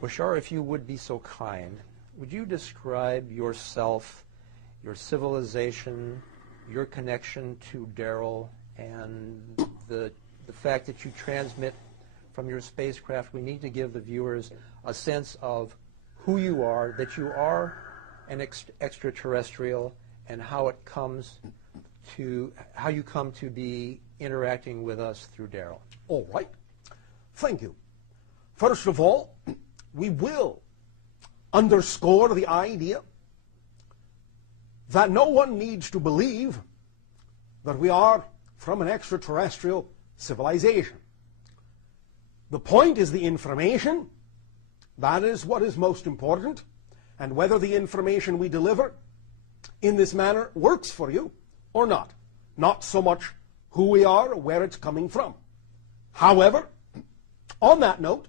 Bashar, if you would be so kind, would you describe yourself, your civilization, your connection to Daryl, and the fact that you transmit from your spacecraft? We need to give the viewers a sense of who you are, that you are an extraterrestrial, and how it comes to, how you come to be interacting with us through Daryl. All right. Thank you. First of all, we will underscore the idea that no one needs to believe that we are from an extraterrestrial civilization. The point is the information. That is what is most important. And whether the information we deliver in this manner works for you or not. Not so much who we are or where it's coming from. However, on that note,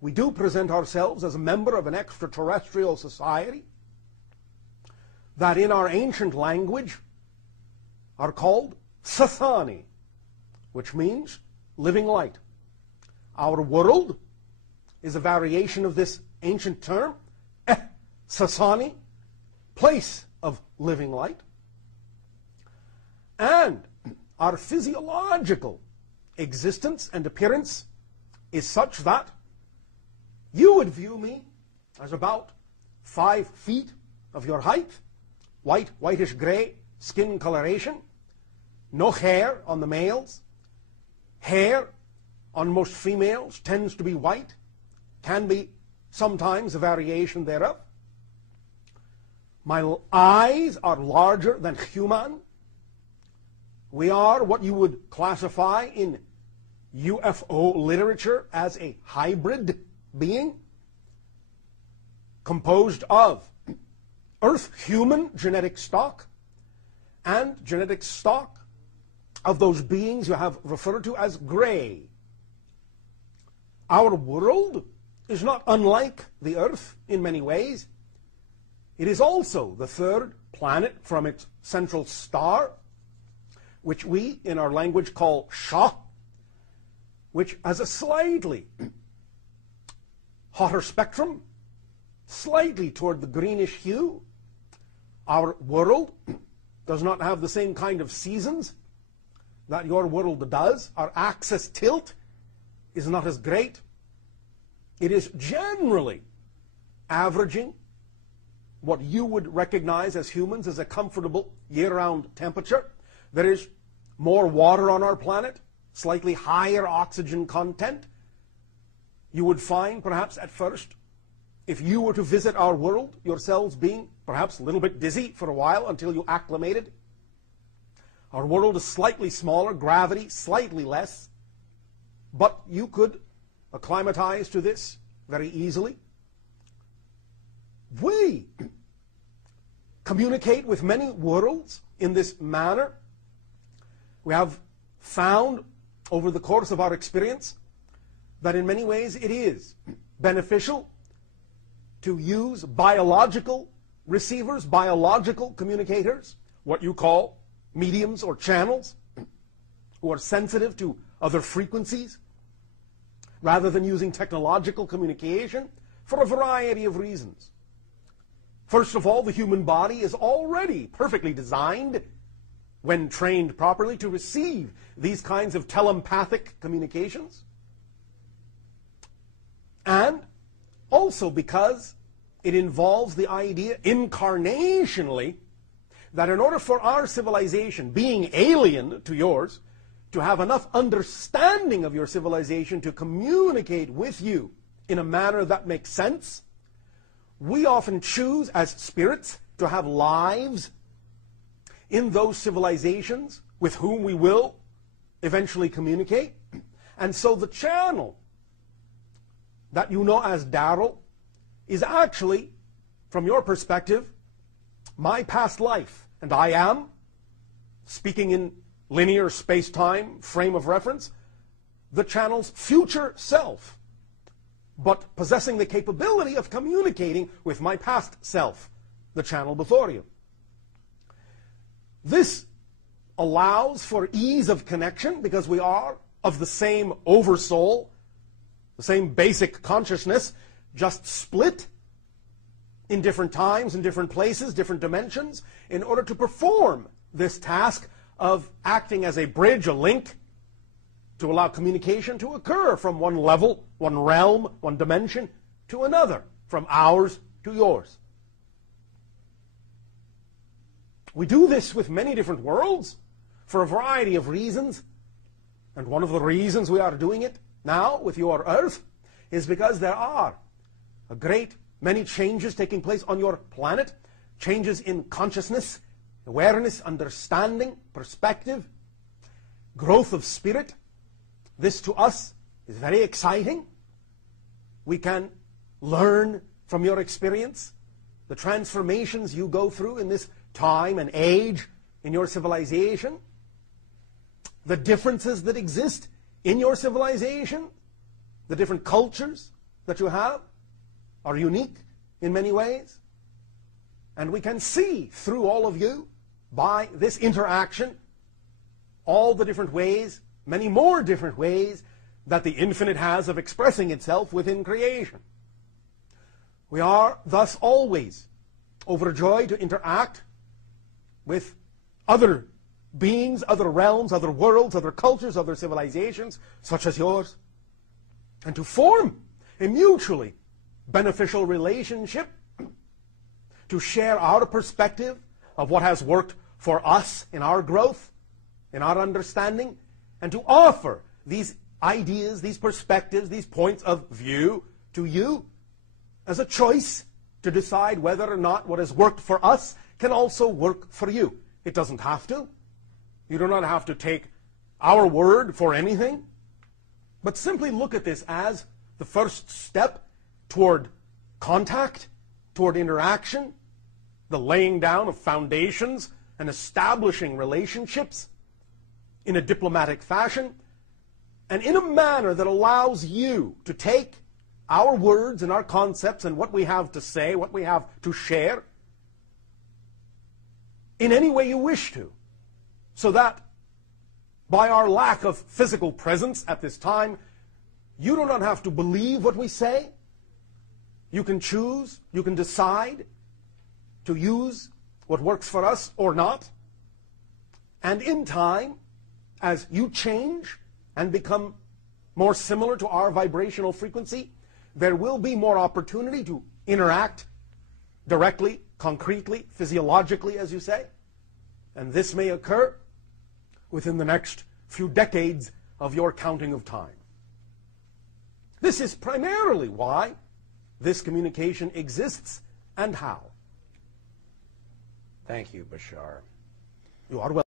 we do present ourselves as a member of an extraterrestrial society that in our ancient language are called Sathani, which means living light. Our world is a variation of this ancient term, Sathani, place of living light. And our physiological existence and appearance is such that you would view me as about 5 feet of your height, whitish gray skin coloration, no hair on the males. Hair on most females tends to be white, can be sometimes a variation thereof. My eyes are larger than human. We are what you would classify in UFO literature as a hybrid being, composed of Earth-human genetic stock and genetic stock of those beings you have referred to as gray. Our world is not unlike the Earth in many ways. It is also the third planet from its central star, which we in our language call Shah, which has a slightly hotter spectrum, slightly toward the greenish hue. Our world does not have the same kind of seasons that your world does. Our axis tilt is not as great. It is generally averaging what you would recognize as humans as a comfortable year-round temperature. There is more water on our planet, slightly higher oxygen content. You would find, perhaps at first, if you were to visit our world, yourselves being perhaps a little bit dizzy for a while until you acclimated. Our world is slightly smaller, gravity slightly less, but you could acclimatize to this very easily. We communicate with many worlds in this manner. We have found over the course of our experience that in many ways it is beneficial to use biological receivers, biological communicators, what you call mediums or channels, who are sensitive to other frequencies, rather than using technological communication for a variety of reasons. First of all, the human body is already perfectly designed, when trained properly, to receive these kinds of telepathic communications. And also because it involves the idea incarnationally that in order for our civilization, being alien to yours, to have enough understanding of your civilization to communicate with you in a manner that makes sense, we often choose as spirits to have lives in those civilizations with whom we will eventually communicate. And so the channel that you know as Daryl is actually, from your perspective, my past life. And I am, speaking in linear space-time frame of reference, the channel's future self, but possessing the capability of communicating with my past self, the channel before you. This allows for ease of connection because we are of the same oversoul, the same basic consciousness, just split in different times, in different places, different dimensions, in order to perform this task of acting as a bridge, a link, to allow communication to occur from one level, one realm, one dimension, to another, from ours to yours. We do this with many different worlds for a variety of reasons. And one of the reasons we are doing it now with your Earth is because there are a great many changes taking place on your planet, changes in consciousness, awareness, understanding, perspective, growth of spirit. This to us is very exciting. We can learn from your experience the transformations you go through in this time and age in your civilization, the differences that exist in your civilization, the different cultures that you have are unique in many ways. And we can see through all of you, by this interaction, all the different ways, many more different ways, that the infinite has of expressing itself within creation. We are thus always overjoyed to interact with other beings, other realms, other worlds, other cultures, other civilizations, such as yours, and to form a mutually beneficial relationship, to share our perspective of what has worked for us in our growth, in our understanding, and to offer these ideas, these perspectives, these points of view to you as a choice to decide whether or not what has worked for us can also work for you. It doesn't have to. You do not have to take our word for anything, but simply look at this as the first step toward contact, toward interaction, the laying down of foundations and establishing relationships in a diplomatic fashion, and in a manner that allows you to take our words and our concepts and what we have to say, what we have to share, in any way you wish to, so that by our lack of physical presence at this time, you do not have to believe what we say. You can choose, you can decide to use what works for us or not. And in time, as you change and become more similar to our vibrational frequency, there will be more opportunity to interact directly, concretely, physiologically, as you say. And this may occur within the next few decades of your counting of time. This is primarily why this communication exists and how. Thank you, Bashar. You are welcome.